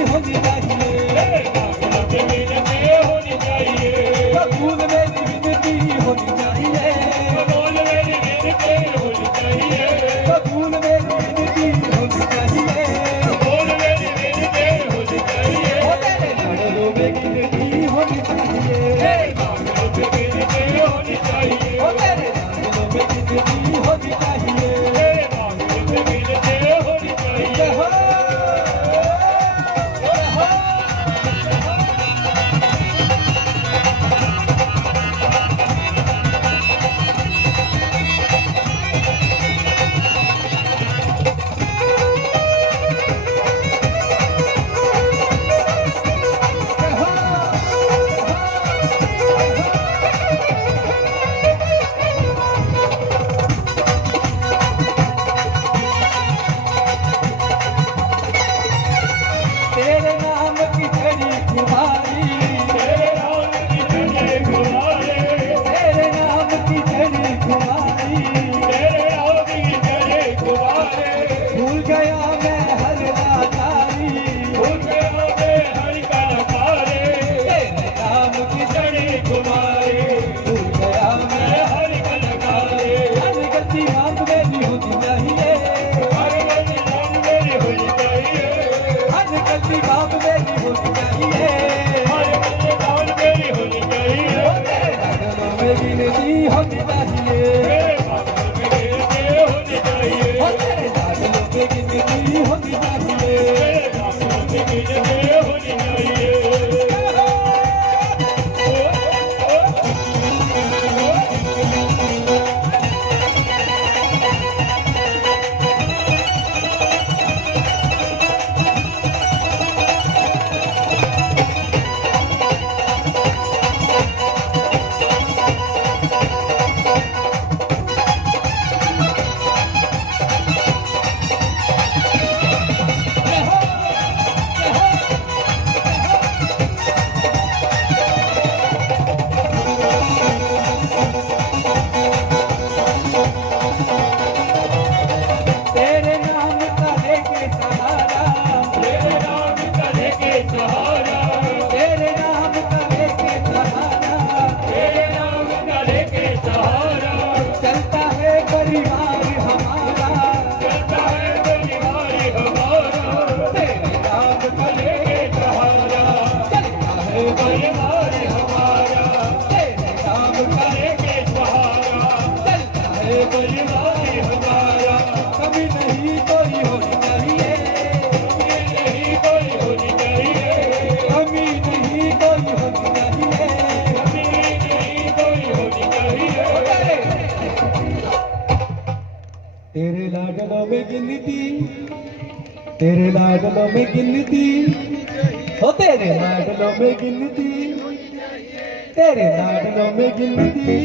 होनी चाहिए, होनी चाहिए, कबूल मेरी विनती होनी चाहिए, कबूल मेरी विनती होनी चाहिए, कबूल मेरी विनती होनी चाहिए, कबूल मेरी विनती होनी चाहिए, ओ तेरे लाडलों में गिनती होनी चाहिए, विनती होनी चाहिए, ओ तेरे लाडलों में गिनती होनी चाहिए। विनती होनी चाहिए। जय हो, जय हो। तेरे नाम की छड़ी कुमारी, तेरे नाम की छड़ी कुमारी, तेरे नाम की छड़ी कुमारी, तेरे नाम की छड़ी कुमारी, भूल गया मैं हर लाचारी, भूल गया मैं हर कलकारी, तेरे नाम की छड़ी कुमारी, भूल गया मैं मैं हर कलकारी, हर गलती मांग मेरी होनी चाहिए, हर गलती मांग मेरी होनी चाहिए, हर गलती मांग मेरी होनी चाहिए, हर गलती मांग मेरी होनी चाहिए, ओ तेरे लाडलों में गिनती होनी चाहिए, मेरे बाबू में विनती होनी चाहिए, ओ तेरे लाडलों में गिनती होनी चाहिए। मेरे बाबू में विनती होनी चाहिए। तेरे नाम का लेके सहारा, तेरे नाम का लेके सहारा, तेरे नाम का लेके सहारा, तेरे नाम का लेके सहारा, चलता है परिवार हमारा, चलता है परिवार हमारा, तेरे नाम का लेके सहारा, चलता है परिवार हमारा, तेरे नाम का लेके सहारा, चलता है परिवार हमारा, कभी नहीं कोई होनी चाहिए, नहीं कोई होनी चाहिए, कमी नहीं कोई होनी चाहिए, नहीं कोई होनी चाहिए, तेरे लाडलों में गिनती, तेरे लाडलों में गिनती, ओ तेरे लाडलों में गिनती, तेरे लाडलों में गिनती।